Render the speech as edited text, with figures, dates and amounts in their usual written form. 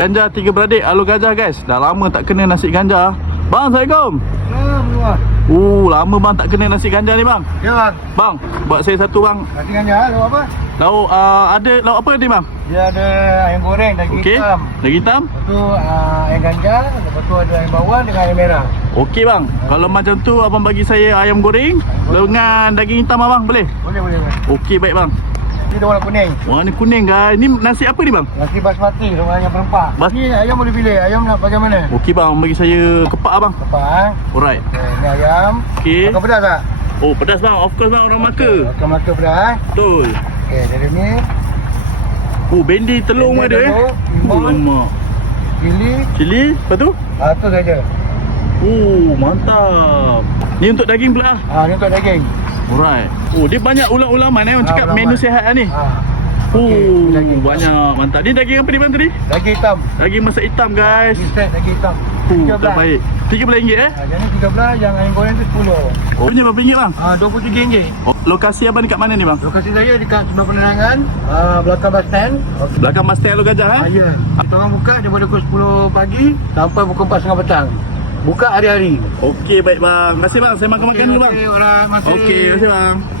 Ganja tiga beradik Alur Gajah guys. Dah lama tak kena nasi ganja. Bang, Assalamualaikum. Lama bang tak kena nasi ganja ni bang. Ya bang. Bang, buat saya satu bang. Nasi ganja lauk apa? Lauk ada lauk apa ni bang? Dia ada ayam goreng, daging hitam. Daging hitam. Lepas tu ayam ganja, lepas tu ada ayam bawang dengan ayam merah. Okey bang. Kalau macam tu abang bagi saya ayam goreng dengan daging hitam abang, boleh? Boleh. Okey baik bang. Ini dia warna kuning. Warna kuning guys. Ni nasi apa ni bang? Nasi basmati dengan ayam berempah. Ni ayam boleh pilih, ayam nak bagaimana? Okey bang, bagi saya kepak abang. Kepak. Alright. Ni ayam. Okey. Makan pedas tak? Oh, pedas bang. Of course bang, orang Melaka. Makan Melaka pedas. Betul. Okey, dari ni. Oh, bendi telur Bendi ada telur, Oh, lemak. Cili, lepas tu? Tu saja. Oh, mantap. Ni untuk daging pula. Ni untuk daging. Alright. Oh, dia banyak ulam-ulaman orang cakap ulaman. menu sihat lah ni. Okey, daging. Banyak. Mantap. Ni daging apa ni bang tadi? Daging hitam. Daging masak hitam guys. Ni set daging hitam. Tak baik. RM13 Yang ni 13, yang ayam goreng tu 10. Oh, punya berapa ringgit bang? RM23. Oh, lokasi abang dekat mana ni bang? Lokasi saya dekat sebelah penerangan, belakang bus stand. Belakang bus stand Alur Gajah Ya. Kita orang buka daripada pukul 10 pagi sampai pukul 4.30 petang. Buka hari-hari. Okey baik bang. Terima kasih bang. Saya makan-makan dulu bang. Okey, orang masih. Okey, terima kasih bang.